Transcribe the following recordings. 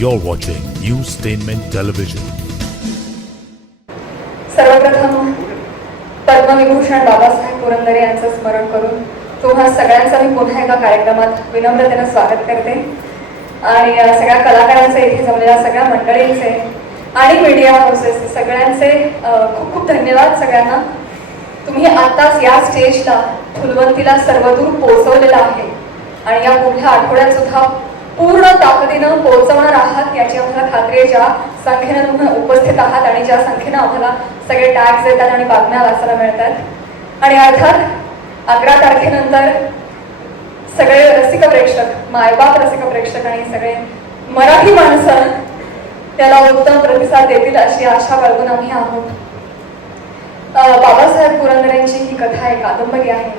You're watching Newstainment Television. सर्वप्रथम पद्मविभूषण बाबासाहेब पुरंदरे यांचं स्मरण करून तुम्हा सगळ्यांचं मी पुन्हा एका कार्यक्रमात विनम्रतेने स्वागत करते आणि सगळ्या कलाकारांचे, इथे जमलेल्या सगळ्या मंडळींचे आणि मीडिया हाऊसेस सगळ्यांचे खूप खूप धन्यवाद सगळ्यांना. तुम्ही आताच या स्टेजला फुलवंतीला सर्वदूर पोहोचवलेला आहे आणि या पुढल्या आठवड्यात सुद्धा पूर्ण ताकदीनं पोहोचवणार आहात याची आम्हाला खात्री आहे. ज्या संख्येनं तुम्ही उपस्थित आहात आणि ज्या संख्येनं आम्हाला सगळे टॅग्स येतात आणि बातम्या वाचायला मिळतात आणि अर्थात 11 तारखेनंतर सगळे रसिक प्रेक्षक, मायबाप रसिक प्रेक्षक आणि सगळे मराठी माणसं त्याला उत्तम प्रतिसाद देतील अशी आशा बाळगून आम्ही आहोत. बाबासाहेब पुरंदरेंची ही कथा आहे, कादंबरी आहे.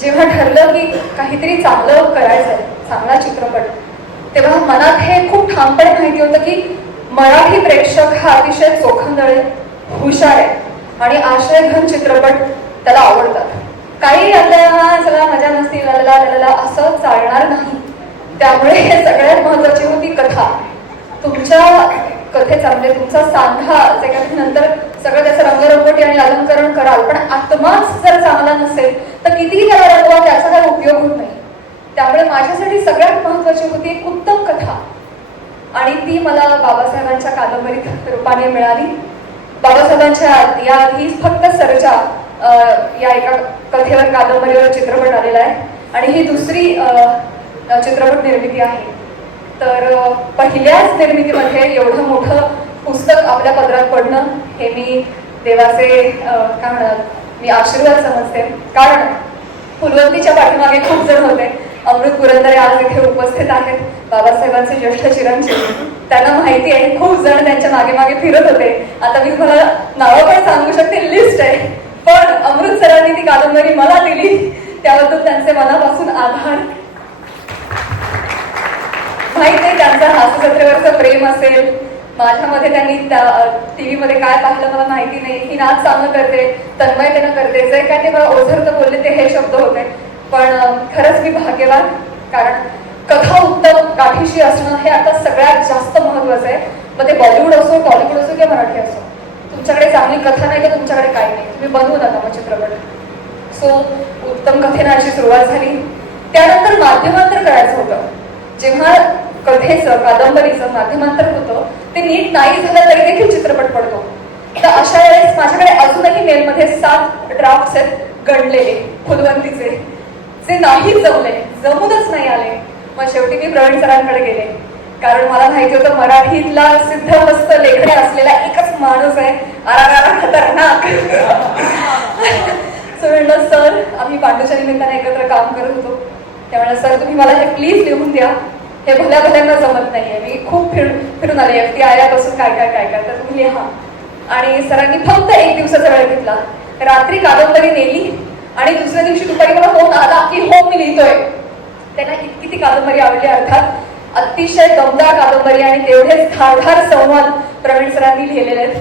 जेव्हा ठरलं की काहीतरी चांगलं करायचंय, चांगला चित्रपट, तेव्हा मनात हे खूप ठामपणे माहिती होतं की मराठी प्रेक्षक हा अतिशय चोखंदळ, हुशार आहे आणि आशयघन चित्रपट त्याला आवडतात. काही आपल्याला चला मजा नसती ललला असं चालणार नाही. त्यामुळे हे सगळ्यात महत्वाची होती कथा. तुमच्या कथेचा म्हणजे तुमचा सांधा जे काही नंतर सगळं त्याचं रंगरंगोटी आणि अलंकरण कराल, पण आत्माच जर चांगला नसेल तर कितीही त्याला रंगवा त्याचा काही उपयोग होत नाही. त्यामुळे माझ्यासाठी सगळ्यात महत्वाची होती एक उत्तम कथा आणि ती मला बाबासाहेबांच्या कादंबरीत रूपाने मिळाली. बाबासाहेबांच्या याआधी फक्त सर्जा या एका कथेवर, कादंबरीवर चित्रपट आलेला आहे आणि ही दुसरी चित्रपट निर्मिती आहे. तर पहिल्याच निर्मितीमध्ये एवढं मोठं पुस्तक आपल्या पदरात पडणं हे मी देवाचे काय म्हणाल, मी आशीर्वाद समजते. कारण फुलवंतीच्या पाठीमागे खूप जण होते. अमृत पुरंदरे आज इथे उपस्थित आहेत, बाबासाहेबांचे ज्येष्ठ चिरंजीव. त्यांना माहिती आहे खूप जण त्यांच्या मागे मागे फिरत होते. आता मी तुम्हाला नावं पण सांगू शकते, लिस्ट आहे. पण अमृत सरांनी ती कादंबरी मला दिली त्याबद्दल त्यांचे मनापासून आभार. माहित नाही त्यांचं हास्यजत्रेवरचं प्रेम असेल, माझ्यामध्ये त्यांनी टीव्ही मध्ये काय पाहिलं मला माहिती नाही. ही नाच चांगलं करते, तन्मयतेनं करते, जे काय ते मला ओझरतं बोलले ते हे शब्द होते. पण खरंच मी भाग्यवान, कारण कथा उत्तम गाठीशी असणं हे आता सगळ्यात जास्त महत्वाचं आहे. मग ते बॉलिवूड असो, टॉलिवूड असो किंवा मराठी असो, तुमच्याकडे चांगली कथा नाही तर तुमच्याकडे काही नाही, तुम्ही बनवू नका मग चित्रपट. सो उत्तम कथेनं अशी सुरुवात झाली. त्यानंतर माध्यमांतर करायचं होतं. जेव्हा कथेचं, कादंबरीचं माध्यमांतर होतं ते नीट नाही झालं तरी देखील चित्रपट पडतो. तर अशा वेळेस माझ्याकडे अजूनही मेलमध्ये 7 ड्राफ्ट्स आहेत गणलेले फुलवंतीचे, जे नाही जमूनच नाही आले. मग शेवटी मी प्रवीण सरांकडे गेले, कारण मला माहिती होतं मराठीतला सिद्धहस्त लेखणे असलेला एकच माणूस आहे, आरारारा खतरनाक. सो म्हणलं सर, आम्ही पांडूच्या निमित्ताने एकत्र काम करत होतो, त्यामुळे सर तुम्ही मला हे प्लीज लिहून द्या, हे भल्या भल्यांना जमत नाहीये. मी खूप फिरून आले FTI पासून काय तर तुम्ही लिहा. आणि सरांनी फक्त 1 दिवसाचा वेळ घेतला. रात्री कादंबरी नेली आणि दुसऱ्या दिवशी दुपारी मला फोन आला की हो मी लिहितोय. त्यांना इतकी ती कादंबरी आवडली. अर्थात अतिशय दमदार कादंबरी आणि तेवढेच धारदार संवाद प्रवीण सरांनी लिहिलेले आहेत.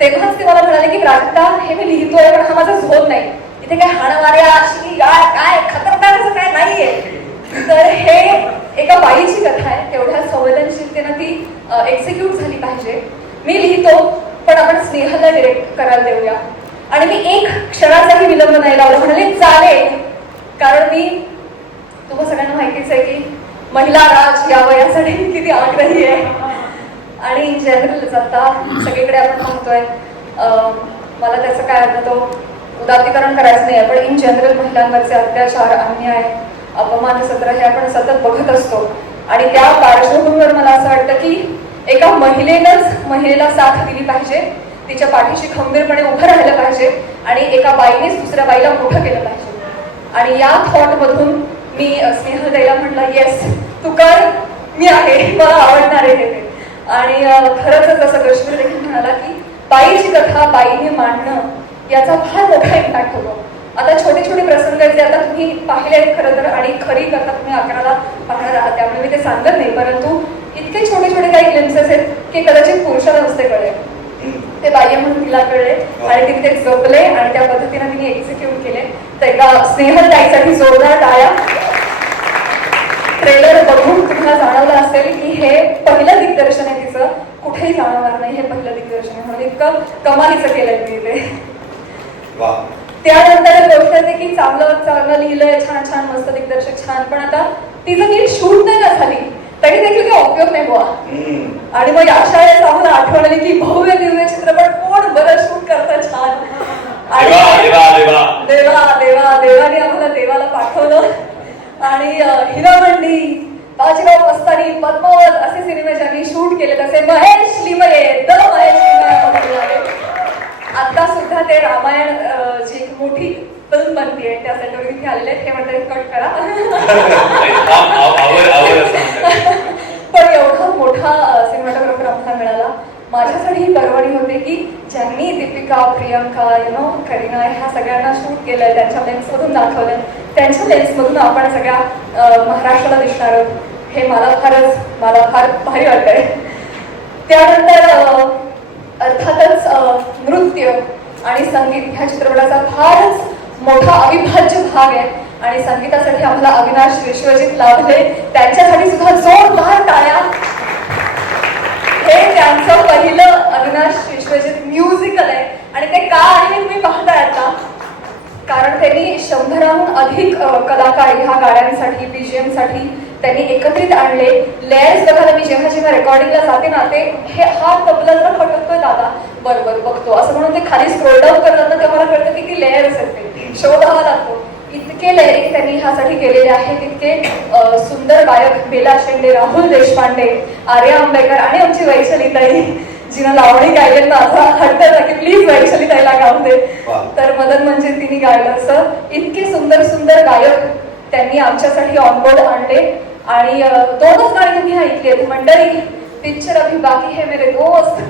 तेव्हाच ते मला म्हणाले की प्राजक्ता, हे मी लिहितोय पण हा माझा झोन नाही, इथे काय हाणामाऱ्या काय खतरनाक असं काय नाहीये. तर हे एका बाईची कथा आहे, तेवढ्या संवेदनशीलतेनं ती एक्झिक्यूट झाली पाहिजे. मी लिहितो पण आपण स्नेहाला डिरेक्ट करायला देऊया. आणि मी एक क्षणाचाही विलंब नाही लावला, म्हणाले चालेल. कारण मी, तुम्हाला सगळ्यांना माहितीच आहे की महिला राज या वयासाठी किती आग्रही आहे. आणि जनरल आता सगळीकडे आपण पाहतोय, मला त्याचं काय अर्थ तो उदात्तीकरण करायचं नाही, पण इन जनरल महिलांवरचे अत्याचार, अन्याय, अपमान सत्र हे आपण सतत बघत असतो. आणि त्या पार्श्वभूमीवर मला असं वाटतं की एका महिलेला साथ दिली पाहिजे, तिच्या पाठीशी खंबीरपणे उभं राहिलं पाहिजे आणि एका बाईनेच दुसऱ्या बाईला मोठं केलं पाहिजे. आणि या थॉट मधून मी स्नेहल द्यायला म्हटलं, येस तू कर, मी आहे, मला आवडणार आहे ते. आणि खरंच जसं कश्मीर देखील म्हणाला की बाईची कथा बाईने मांडणं याचा फार मोठा इम्पॅक्ट होतो. आता छोटे छोटे प्रसंग आहेत जे आता तुम्ही पाहिले आहेत खरं तर, आणि खरी कथा तुम्ही 11ला पाहणार आहात, त्यामुळे मी ते सांगत नाही. परंतु इतके छोटे छोटे काही ग्लिम्सेस आहेत की कदाचित पुरुषाला नसते कळले, ते बाह्य म्हणून तिला कळले आणि तिने ते जपले आणि त्या पद्धतीने तिने एक्झिक्यूट केले. तर एका स्नेहल ताईसाठी जोरदार टाळ्या. ट्रेलर बघून तुम्हाला जाणवलं असेल की हे पहिलं इतकं कमालीचं केलंय मी ते. वा. त्यानंतर गोष्ट आहे की चांगलं चांगलं लिहिलंय, छान छान मस्त दिग्दर्शक छान, पण आता ती जर नीट शूट नाही ना झाली तरी देखील काही उपयोग नाही बुवा. आणि मग अशा वेळेस आम्हाला आठवण आली की भव्य दिव्य चित्रपट कोण बरं शूट करतं छान. आणि देवाने आम्हाला देवाला पाठवलं. आणि हिरामंडी, बाजीराव मस्तानी, पद्मावत असे सिनेमे ज्यांनी शूट केले तसे महेश लिमये, द महेश लिमये. आता सुद्धा ते रामायण जी एक मोठी फिल्म बनतीये त्या सेटवर इथे आलेले आहेत, हे म्हणतात कट करा. पण एवढा मोठा सिनेमॅटोग्राफर आम्हाला मिळाला. माझ्यासाठी ही पर्वणी होते की ज्यांनी दीपिका, प्रियंका, करीना ह्या सगळ्यांना शूट केलंय, त्यांच्या लेन्समधून दाखवलंय, त्यांच्या लेन्समधून आपण सगळ्या महाराष्ट्राला दिसणार आहोत, हे मला फार भारी वाटतंय. त्यानंतर अर्थातच नृत्य आणि संगीत ह्या चित्रपटाचा फारच मोठा अविभाज्य भाग आहे. आणि संगीतासाठी आम्हाला अविनाश विश्वजित लाभले, त्यांच्यासाठी सुद्धा जोरदार टाळ्या. हे त्यांचं पहिलं अविनाश विश्वजित म्युझिकल आहे. आणि ते का आहे तुम्ही पाहताय आता, कारण त्यांनी 100हून अधिक कलाकार ह्या गाण्यांसाठी, बीजीएम साठी त्यांनी एकत्रित आणले. लेयर्स बघायला मी जेव्हा जेव्हा रेकॉर्डिंगला जाते ना, ते हे हा तबला जरा खटकतोय दादा, बरोबर बघतो असं म्हणून ते खाली स्क्रोल डाऊन करतात ना, तेव्हा मला कळतं की ती लेयर्स आहेत, ते शोधावा लागतो. इतके लेअरिंग त्यांनी ह्यासाठी केलेले आहेत. इतके सुंदर गायक बेला शेंडे, राहुल देशपांडे, आर्या आंबेकर आणि आमची वैशालीताई, जिनं लावणी गायले माझा हट्ट होता की प्लीज वैशालीताईला गाऊ दे, तर मदन म्हणजे तिने गायलं. असं इतके सुंदर सुंदर गायक त्यांनी आमच्यासाठी ऑनबोर्ड आणले. आणि 2च गाणी तुम्ही ऐकली आहेत मंडळी, पिक्चर अभी बाकी है मेरे दोस्त,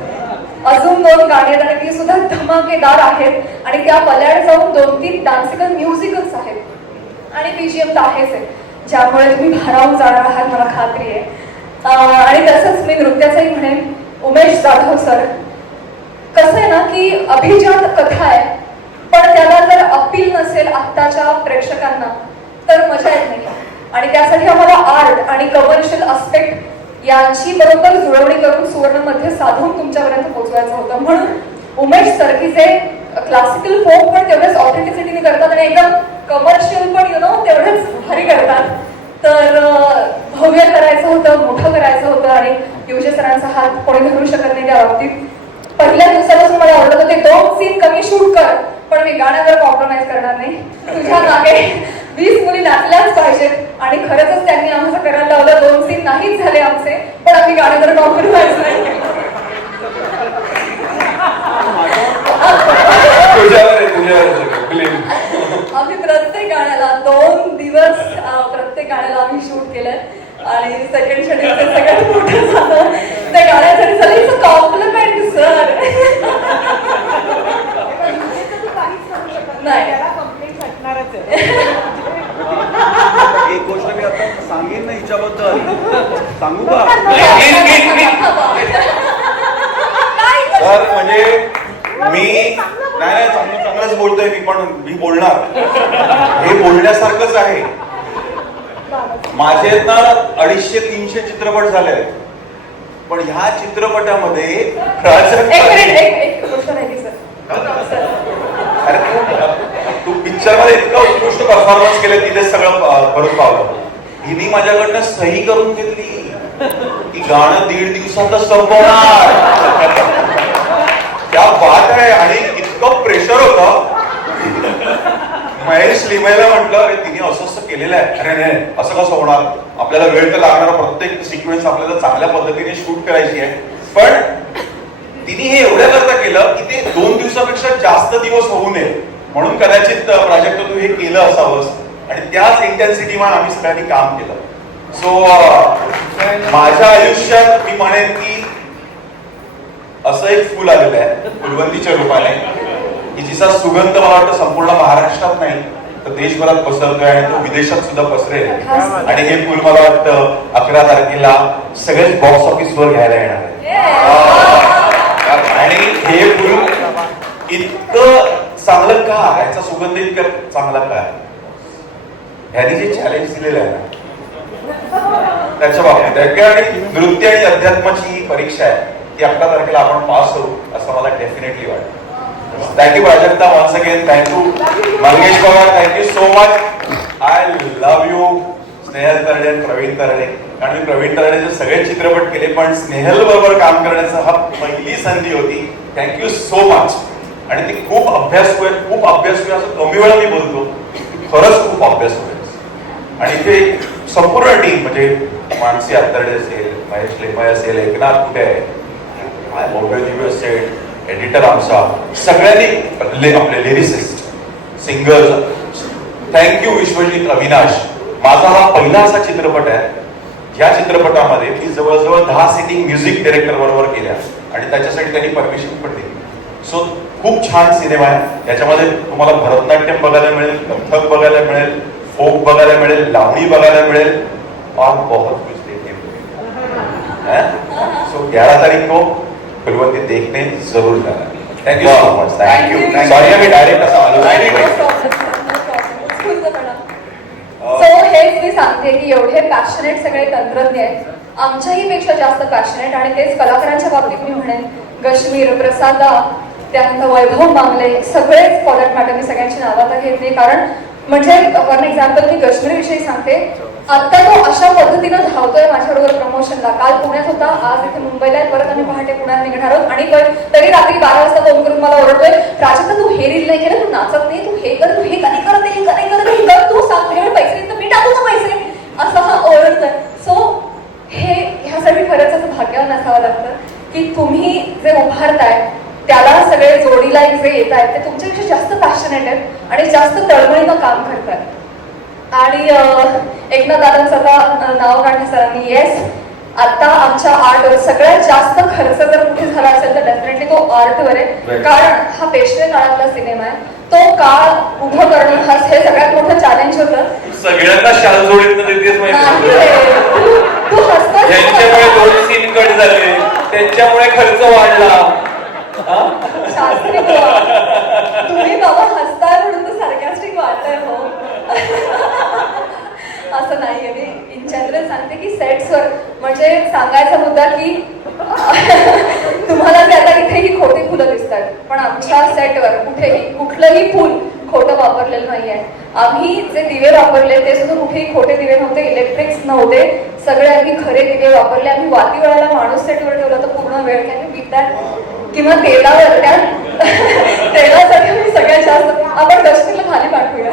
अजून 2 गाणी आहेत आणि ती सुद्धा धमाकेदार आहेत. आणि त्या पल्याड जाऊन 2-3 डान्सिकल म्युझिकल्स आहेत आणि बीजीएम तर आहेच आहे, ज्यामुळे तुम्ही भारावून जाणार आहात मला खात्री आहे. आणि तसंच मी नृत्याचंही म्हणेन, उमेश जाधव सर. कसं आहे ना की अभिजात कथा आहे, पण त्याला जर अपील नसेल आत्ताच्या प्रेक्षकांना तर मजा येत नाही. आणि त्यासाठी आम्हाला आर्ट आणि कमर्शियल अस्पेक्ट यांची बरोबर जुळवणी करून सुवर्णमध्ये साधून तुमच्यापर्यंत पोहोचवायचं होतं. म्हणून उमेश सर की जे क्लासिकल फोक पण तेवढेच ऑथेंटिसिटीने करतात आणि एकदम कमर्शियल पण तेवढेच भारी करतात. तर भव्य करायचं होतं, मोठं करायचं होतं आणि युजे सरांचा हात कोणी धरू शकत नाही त्या बाबतीत. पहिल्या दिवसापासून मला आवडत होते 2 सीन कमी शूट कर, पण मी गाण्यावर कॉम्प्रोमाइज करणार नाही. तुझ्या मागे 20 मुली नाचल्याच पाहिजेत. आणि खरंच त्यांनी आम्हाला करायला लावलं. 2 सीन नाहीच झाले आमचे, पण आम्ही गाण्यावर कॉम्प्रोमाइज नाही. आम्ही प्रत्येक गाण्याला 2 दिवस प्रत्येक गाण्याला आम्ही शूट केलंय. आणि सेकंड शेड्यूलचं सगळ्यात मोठं झालं त्या गाण्यासाठी झालं इट्स अ कॉम्प्लिमेंट सर. नाही एक गोष्ट मी आता सांगेन ना हिच्याबद्दल, सांगू का सर? म्हणजे मी नाही चांगलंच बोलतोय मी, पण मी बोलणार हे बोलण्यासारखंच आहे. माझे ना 250-300 चित्रपट झाले, पण ह्या चित्रपटामध्ये एक गोष्ट माहिती सर, अरे तू पिक्चर मध्ये इतकं उत्कृष्ट परफॉर्मन्स केलं, तिथे सगळं करून पावलं. हिने माझ्याकडनं सही करून घेतली की गाणं 1.5 दिवसातच संपवणार. त्या बात आहे. आणि इतकं प्रेशर होतं. महेश लिमयला म्हटलं, अरे तिने असं केलेलं आहे. अरे नाही, असं कसं होणार, आपल्याला वेळ तर लागणार, प्रत्येक सिक्वेन्स आपल्याला चांगल्या पद्धतीने शूट करायची आहे. पण तिने हे एवढ्या करता केलं की ते 2 दिवसापेक्षा जास्त दिवस होऊ नये म्हणून कदाचित प्राजक्त तू हे केलं असावंस. आणि त्याच इंटेन्सिटीवर आम्ही सगळ्यांनी काम केलं. सो माझ्या आयुष्यात मी म्हणेन की असं एक फुल आलेलं आहे फुलवंतीच्या रूपाने, की जिचा सुगंध मला वाटतं संपूर्ण महाराष्ट्रात नाही तर देशभरात पसरतोय आणि तो विदेशात सुद्धा पसरेल. आणि हे फुल मला वाटतं 11 तारखेला सगळेच बॉक्स ऑफिसवर घ्यायला येणार आहे. आणि हे फुल इतकं चांगलं का, याचा सुगंध इतका चांगला का, ह्याने जे चॅलेंज दिलेलं आहे ना त्याच्या बाबतीत. आणि नृत्य आणि अध्यात्माची ही परीक्षा आहे. ती 11 तारखेला आपण पास करू असं मला डेफिनेटली वाटतं. Thank you Prajakta, once again thank you Mangesh Pawar, thank you so much. I love you Snehal Tarde, Pravin Tarde. कारण मी प्रवीण तरडेचे सगळे चित्रपट केले, पण स्नेहल बरोबर काम करण्याचं हा पहिली संधी होती. Thank you so much. आणि ती खूप अभ्यासू आहे, खूप अभ्यासू आहे असं कमी वेळा मी बोलतो, खरंच खूप अभ्यासू आहे. आणि ते संपूर्ण टीम म्हणजे मानसी आत्तर्डे असेल, महेश लेमाय असेल, एकनाथ कुठे आहे, सेट, एडिटर आमचा, सगळ्यांनी आपले lyricist, singers. Thank you Vishwajit, Avinash. माझा हा पहिला असा चित्रपट आहे या चित्रपटामध्ये मी जवळजवळ 10 सिटिंग म्युझिक डायरेक्टर बरोबर केल्या आणि त्याच्यासाठी त्यांनी परमिशन पण दिली. सो खूप छान सिनेमा आहे. याच्यामध्ये तुम्हाला भरतनाट्यम बघायला मिळेल, कथक बघायला मिळेल, फोक बघायला मिळेल, लावणी बघायला मिळेल और बहुत कुछ देखने को. सो 11 तारीख को फिल्म देखने जरूर जाना. Thank you so much. Thank you. Sorry मी डायरेक्ट असं आलो नाही. सो हेच मी सांगते की एवढे पॅशनेट सगळे तंत्रज्ञ आहेत, आमच्याही पेक्षा जास्त पॅशनेट. आणि तेच कलाकारांच्या बाबतीत मी म्हणेन, गश्मीर, प्रसादा, त्यानंतर वैभव मांगले, सगळेच फॉर दॅट मॅटर. मी सगळ्यांची नावं आता घेत नाही, कारण म्हणजे फॉर एक्झाम्पल मी काश्मीर विषयी सांगते. आता तो अशा पद्धतीनं धावतोय माझ्याबरोबर प्रमोशनला. काल पुण्यात होता, आज इथे मुंबईला आहे, परत आम्ही पहाटे पुण्यात निघणार आहोत. आणि तरी रात्री 12 वाजता फोन करून मला ओरडतोय, प्राजक्ता तू हे रील नाही केलं, तू नाचत नाही, तू हे कर, तू हे कधी करत, हे कधी करत, हे कर, तू सांग तुझ्याकडे पैसे तर मी टाकू का पैसे, असं हा ओरडतोय. सो हे ह्यासाठी खरंच असं भाग्यवान असावं लागतं की तुम्ही जे उभारताय त्याला सगळे जोडीला जे येत आहेत ते तुमच्यापेक्षा जास्त पॅशनेट आहेत आणि जास्त तळमळीनं काम करतात. आणि एकनाथ दादांचं आता नाव काढलं सरांनी. येस, आता आमच्या आर्टवर सगळ्यात जास्त खर्च जर कुठे झाला असेल तर डेफिनेटली तो आर्टवर आहे. कारण हा पेशवे काळातला सिनेमा आहे. तो काळ उभं करणं हा हे सगळ्यात मोठं चॅलेंज होतं. सगळ्यांना शाल जोडीत देतेच माहिती, तू हसतोस, ज्यांच्यामुळे 2 सीन कट झाले, त्यांच्यामुळे खर्च वाढला. शास्त्री तुम्ही बाबा हसताय म्हणून तर सार्कॅस्टिक वाटतंय. हो असं नाहीये. मी इन जनरल सांगते की सेट्सवर म्हणजे सांगायचा मुद्दा की तुम्हाला ते आता इथेही खोटी फुलं दिसतात, पण आमच्या सेटवर कुठलंही फुल खोटं वापरलेलं नाहीये. आम्ही जे दिवे वापरले ते सुद्धा कुठेही खोटे दिवे नव्हते, इलेक्ट्रिक्स नव्हते, सगळे आम्ही खरे दिवे वापरले. आम्ही वाती वेळाला माणूस सेटवर ठेवला तर पूर्ण वेळ काय विकतात किंवा तेलावर त्या तेलासाठी मी सगळ्यात जास्त आपण गश्मीरला खाली पाठवूया.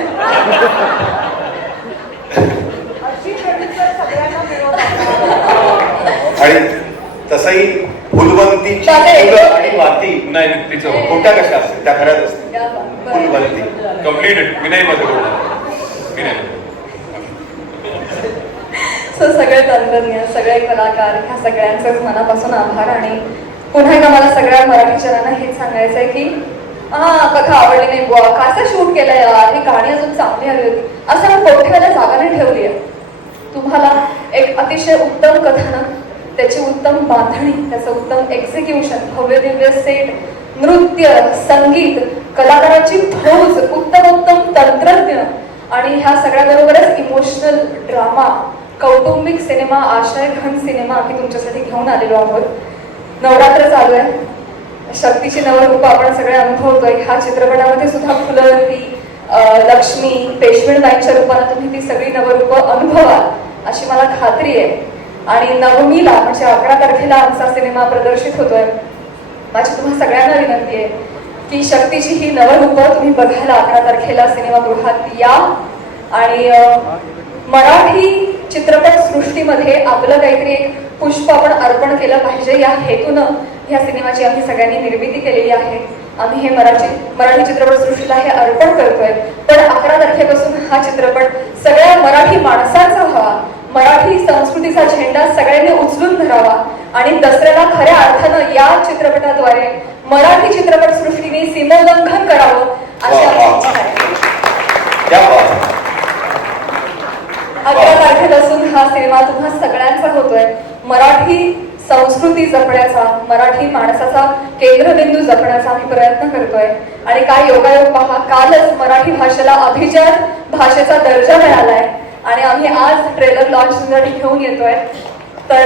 आणि तसंही फुलवंतीची फुलं आणि माती नाही तिचं कोणत्या कशा असते त्या खऱ्याच असते. फुलवंती कम्प्लीटेड. मी नाही माझं मी नाही. सो सगळे तंत्रज्ञ, सगळे कलाकार, ह्या सगळ्यांचंच मनापासून आभार. आणि पुन्हा एकदा मला सगळ्या मराठी जनांना हेच सांगायचं आहे की कथा आवडली नाही बुवा, कसं शूट केलं यार, ही गाणी अजून चांगली आली होती, असं मी कोठ्याला जागा नाही ठेवली आहे. तुम्हाला एक अतिशय उत्तम कथानक, त्याची उत्तम बांधणी, त्याचं उत्तम एक्झिक्युशन, भव्य दिव्य सेट, नृत्य, संगीत, कलाकारांची फौज, उत्तम तंत्रज्ञ आणि ह्या सगळ्याबरोबरच इमोशनल ड्रामा, कौटुंबिक सिनेमा, आशय घन सिनेमा आम्ही तुमच्यासाठी घेऊन आलेलो आहोत. नवरात्र चालू आहे, शक्तीची नवरूप आपण सगळे अनुभवतोय. ह्या चित्रपटामध्ये सुद्धा फुलवंती, लक्ष्मी, पेशवेबाईंच्या रूपाने तुम्ही ती सगळी नवरूप अनुभवाल अशी मला खात्री आहे. आणि नवमीला म्हणजे 11 तारखेला आमचा सिनेमा प्रदर्शित होतोय. माझी तुम्हा सगळ्यांना विनंती आहे की शक्तीची ही नवरूप तुम्ही बघायला 11 तारखेला सिनेमागृहात या. आणि मराठी चित्रपट सृष्टीमध्ये आपलं काहीतरी एक पुष्प आपण अर्पण केलं पाहिजे या हेतूनं ह्या सिनेमाची आम्ही सगळ्यांनी निर्मिती केलेली आहे. आम्ही हे मराठी चित्रपट सृष्टीला हे अर्पण करतोय. पण 11 तारखेपासून हा चित्रपट सगळ्या मराठी माणसांचा व्हावा, मराठी संस्कृतीचा झेंडा सगळ्यांनी उचलून धरावा आणि दसऱ्याला खऱ्या अर्थानं या चित्रपटाद्वारे मराठी चित्रपट सृष्टीने सीमोल्लंघन करावं अशी आमची इच्छा आहे. 11 तारखेपासून हा सिनेमा तुम्हा सगळ्यांचा होतोय. मराठी संस्कृती जपण्याचा, मराठी माणसाचा केंद्रबिंदू जपण्याचा आम्ही प्रयत्न करतोय. आणि काय योगायोग पहा, कालच मराठी भाषेला अभिजात भाषेचा दर्जा मिळालाय आणि आम्ही आज ट्रेलर लॉन्च साठी घेऊन येतोय. तर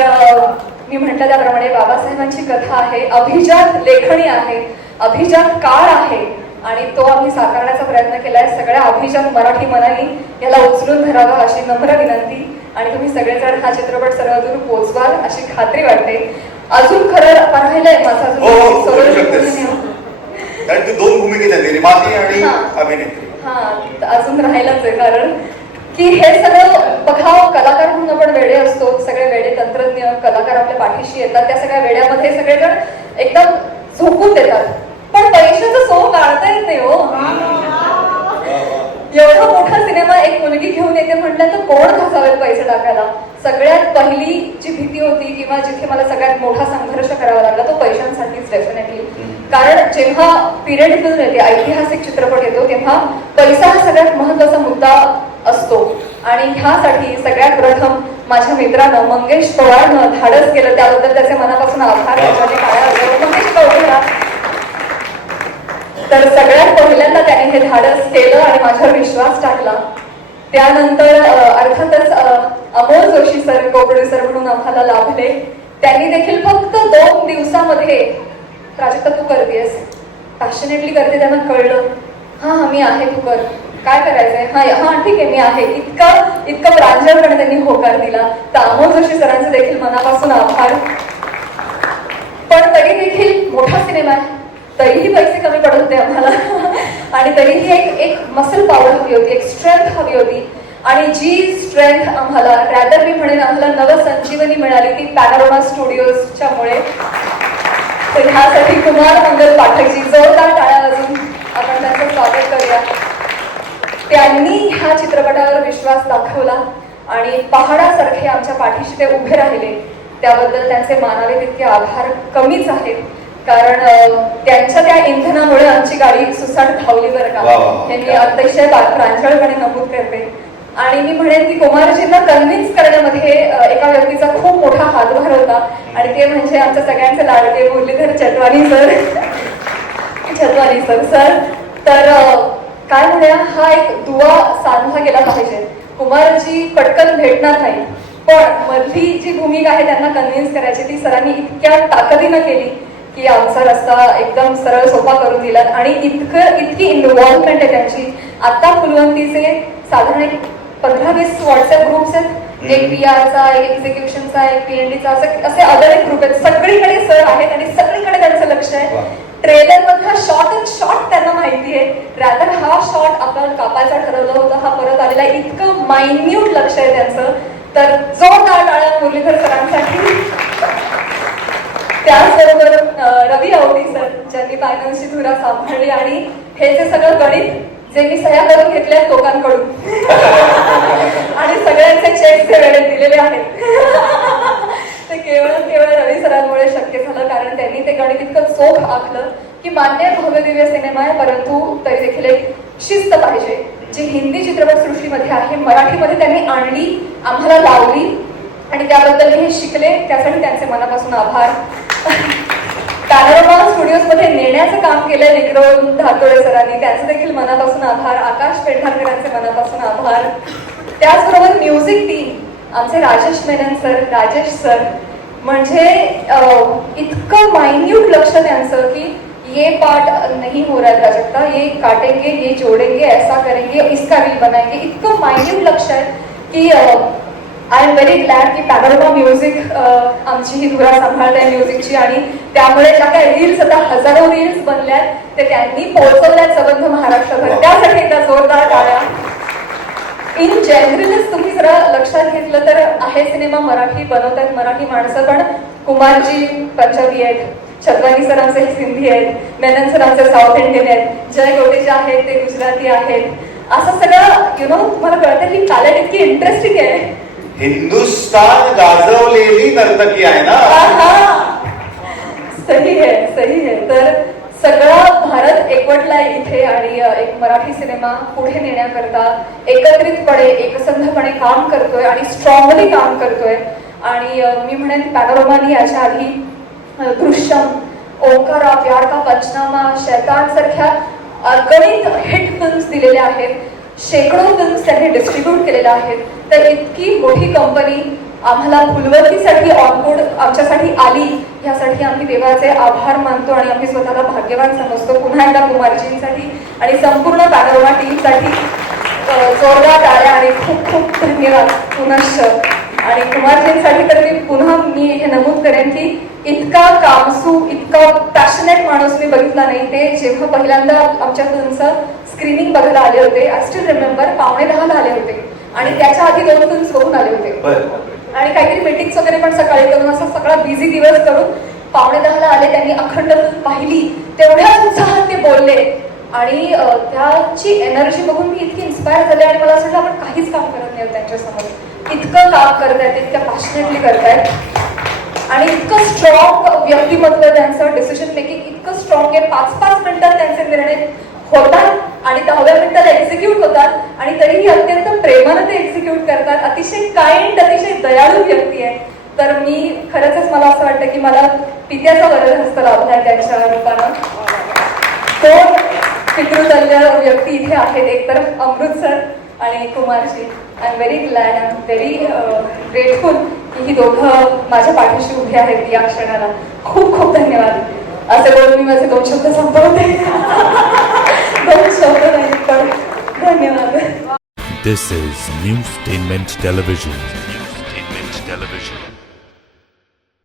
मी म्हटलं म्हटलं त्याप्रमाणे बाबासाहेबांची कथा आहे, अभिजात लेखणी आहे, अभिजात काळ आहे आणि तो आम्ही साकारण्याचा प्रयत्न केलाय. सगळ्या अभिजात मराठी मनाने याला उचलून धरावा अशी नम्र विनंती आणि तुम्ही सगळेजण हा चित्रपट सर्वदूर पोचवाल अशी खात्री वाटते. अजून खरं राहिलंय माझा हो, करू अजून शकतेस. कारण तू 2 भूमिकेत आहे, निर्माती आणि हा. अभिनेत्री. हा अजून राहिलंच आहे कारण की हे सगळं बघा, कलाकार म्हणून आपण वेडे असतो, सगळे वेडे तंत्रज्ञ कलाकार आपल्या पाठीशी येतात, त्या सगळ्या वेड्यामध्ये सगळेजण एकदम झोपून देतात, पण पैशाचं सोंग काढता येत नाही हो. एवढा मोठा सिनेमा एक मुलगी घेऊन येते म्हटलं तर कोण घासावेल पैसे टाकायला. सगळ्यात पहिली जी भीती होती किंवा जिथे मला सगळ्यात मोठा संघर्ष करावा लागला तो पैशांसाठीच डेफिनेटली. कारण जेव्हा पिरियड फिल्म येते, ऐतिहासिक चित्रपट येतो, तेव्हा पैसा हा सगळ्यात महत्वाचा मुद्दा असतो आणि ह्यासाठी सगळ्यात प्रथम माझ्या मित्रानं मंगेश पवारनं धाडस केलं, त्याबद्दल त्याचे मनापासून आभार. मंगेश पवार तर सगळ्यात पहिल्यांदा त्याने हे धाडस केलं आणि माझ्यावर विश्वास टाकला. त्यानंतर अर्थातच अमोल जोशी सर को प्रोड्युसर म्हणून आम्हाला लाभले. त्यांनी देखील फक्त 2 दिवसामध्ये प्राजक्ता तू करतेस, पॅशनेटली करते, त्यांना कळलं हा मी आहे, तू कर, काय करायचंय, हा ठीक आहे मी आहे, इतकं प्रांजळपणे त्यांनी होकार दिला. तर अमोल जोशी सरांचे देखील मनापासून आभार. पण तरी देखील मोठा सिनेमा आहे, तरीही पैसे कमी पडत होते आम्हाला आणि तरीही एक मसल पॉवर हवी होती, एक स्ट्रेंथ हवी होती आणि जी स्ट्रेंथ आम्हाला रॅदर मी म्हणेन आम्हाला नवसंजीवनी मिळाली ती पॅनोरमा स्टुडिओजच्या मुळे. तर ह्यासाठी कुमार मंगल पाठकजी जोरदार टाळ्या वाजून आपण त्यांचं स्वागत करूया. त्यांनी ह्या चित्रपटावर विश्वास दाखवला आणि पहाडासारखे आमच्या पाठीशी ते उभे राहिले, त्याबद्दल त्यांचे मानावे तितके आभार कमीच आहेत. कारण त्यांच्या त्या इंधनामुळे आमची गाडी सुसाट धावली बरं का, हे मी अतिशय प्रांजळपणे नमूद करते. आणि मी म्हणेन की कुमारजींना कन्व्हिन्स करण्यामध्ये एका व्यक्तीचा खूप मोठा हातभार होता आणि ते म्हणजे आमच्या सगळ्यांचे लाडके मुरलीधर चटवानी सर. तर काय म्हणूया, हा एक दुवा साधला गेला पाहिजे. कुमारजी पटकन भेटणार नाही, पण मधली जी भूमिका आहे त्यांना कन्व्हिन्स करायची ती सरांनी इतक्या ताकदीनं केली की आमचा रस्ता एकदम सरळ सोपा करून दिलात आणि इतकी इन्व्हॉल्वमेंट आहे त्यांची. आता फुलवंतीचे साधारण 15-20 व्हॉट्सअप ग्रुप्स आहेत, एक PR चा, एक एक्झिक्युशनचा, एक PND चा, असे अदर एक ग्रुप आहेत. सगळीकडे सर आहेत आणि सगळीकडे त्यांचं लक्ष आहे. ट्रेलर मधला शॉट त्यांना माहिती आहे. रॅदर हा शॉट आपण कापायचा ठरवलं होतं, हा परत आलेला, इतकं मायन्यूट लक्ष आहे त्यांचं. तर जोरदार टाळ्या मुरलीधर सरांसाठी. त्याचबरोबर रवी आवटी सर ज्यांनी फायनान्सची धुरा सांभाळली आणि हे जे सगळं गणित जे मी सह्या करून घेतल्या लोकांकडून आणि सगळ्यांचे चेक्सचे वेळेत दिलेले आहेत ते केवळ रवी सरांमुळे शक्य झालं. कारण त्यांनी ते गणित इतकं चोख आखलं की मान्य भव्य दिव्य सिनेमा आहे, परंतु तरी देखील एक शिस्त पाहिजे जी हिंदी चित्रपटसृष्टीमध्ये आहे, मराठीमध्ये त्यांनी आणली, आम्हाला लावली आणि त्याबद्दल हे शिकले, त्यासाठी त्यांचे मनापासून आभार. पॅनोरमा स्टुडिओज मध्ये नेण्याचं काम केलंय विक्रम धातोडे सरांनी, त्यांचे देखील मनापासून आभार. आकाश पेंढारकरांचे मनापासून आभार. त्याचबरोबर म्युझिक टीम आमचे राजेश मेनन सर, राजेश सर, म्हणजे इतकं मायन्यूट लक्ष त्यांचं की ये पार्ट नहीं हो रहा है प्राजक्ता, ये काटेंगे, ये जोडेंगे, ऐसा करेंगे, इसका रील बनाएंगे, इतकं मायन्यूट लक्ष आहे की आय एम व्हेरी ग्लॅड की पॅनोरमा म्युझिक आमची ही धुरा सांभाळत आहे म्युझिकची आणि त्यामुळे ज्या काही रील्स आता हजारो रील्स बनल्यात ते त्यांनी पोहोचवल्यात सबंध महाराष्ट्रभर, त्यासाठी एकदा जोरदार टाळ्या. इन जनरलच तुम्ही जरा लक्षात घेतलं तर आहे सिनेमा मराठी बनवतात मराठी माणसं, पण कुमारजी पंजाबी आहेत, छतवानी सर आमचे सिंधी आहेत, मेनन सर आमचे साऊथ इंडियन आहेत, जय गोटेचे आहेत ते गुजराती आहेत. असं सगळं मला कळतं की पॅलेट इतकी इंटरेस्टिंग आहे. हिंदुस्तान गाजवलेली नर्तकी आहे ना. सही आहे. तर सगळा भारत एकवटलाय इथे आणि एक मराठी सिनेमा पुढे नेण्याकरता एकत्रितपणे एकसंधपणे काम करतोय आणि स्ट्रॉंगली काम करतोय. आणि मी म्हणेन पॅनोरमानी याच्या आधी दृश्यम, ओंकारा, प्यार का पंचनामा, शैतान सारख्या अगणित हिट फिल्म्स दिलेल्या आहेत, शेकडो फिल्म्स त्यांनी डिस्ट्रीब्यूट केलेल्या आहेत. तर इतकी मोठी कंपनी आम्हाला फुलवतीसाठी ऑनबोर्ड आमच्यासाठी आली, ह्यासाठी आम्ही देवाचे आभार मानतो आणि आम्ही स्वतःला भाग्यवान समजतो. पुन्हा एकदा कुमारजींसाठी आणि संपूर्ण पॅनोरमा टीमसाठी जोरदार टाळ्या आणि खूप खूप धन्यवाद पुनश्च. आणि कुमारजींसाठी तर मी हे नमूद करेन की इतका कामसू, इतका पॅशनेट माणूस मी बघितला नाही. ते जेव्हा पहिल्यांदा आमच्या फिल्मचं स्क्रीनिंग बघायला आले होते, आय स्टील रिमेंबर, 9:45 आले होते आणि त्याच्या आधी 2 फिल्म्स बघून आले होते आणि काहीतरी मीटिंग्स वगैरे पण सकाळी करून असा सगळा बिझी दिवस करून 9:45 आले. त्यांनी अखंड फिल्म पाहिली, तेवढ्याच उत्साहात ते बोलले आणि त्याची एनर्जी बघून मी इतकी इन्स्पायर झाले आणि मला असं वाटलं आपण काहीच काम करत नाही त्यांच्यासमोर. इतकं काम करतायत, इतक्या पॅशनेटली करतायत आणि इतकं स्ट्रॉंग व्यक्तिमत्व त्यांचं, डिसिजन मेकिंग इतकं स्ट्रॉंग आहे. 5-5 मिनिटात त्यांचे निर्णय होतात आणि 10व्या मिनिटाला एक्झिक्यूट होतात आणि तरीही अत्यंत प्रेमानं ते एक्झिक्यूट करतात. अतिशय काइंड, अतिशय दयाळू व्यक्ती आहे. तर मी खरंच मला असं वाटतं की मला पित्याचा वरद हस्त लाभलाय त्यांच्या रूपानं. दोन पितृतल्य व्यक्ती इथे आहेत, एकतर अमृत सर आणि Kumarji. I am very glad, I am very grateful की ही दोघं माझ्या पाठीशी उभे आहेत या क्षणाला. खूप खूप धन्यवाद. असे बोलून मी माझे 2 शब्द संपवते. 2 शब्द नाही पण धन्यवाद. This is Newstainment Television.